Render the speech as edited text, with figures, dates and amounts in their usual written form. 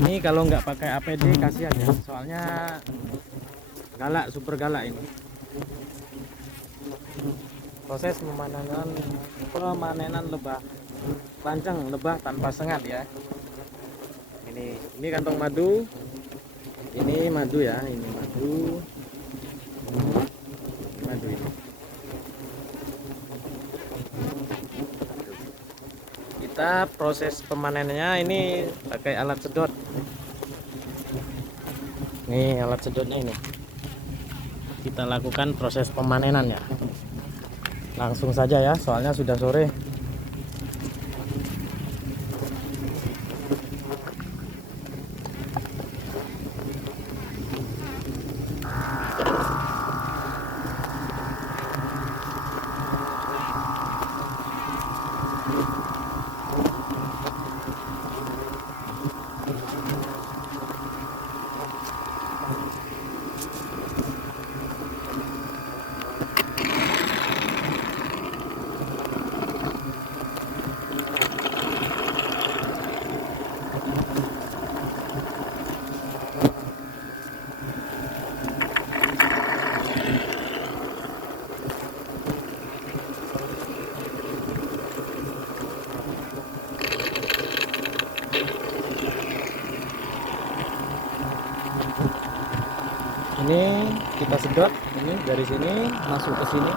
Ini kalau nggak pakai APD kasihan ya, soalnya galak, super galak ini. Proses pemanenan lebah lanceng, lebah tanpa sengat ya. Ini kantong madu. Ini madu ya, ini madu. Madu ini. Kita proses pemanenannya ini pakai alat sedot. Nih alat sedotnya ini. Kita lakukan proses pemanenan ya. Langsung saja ya, soalnya sudah sore. Ini kita sedot ini dari sini masuk ke sini.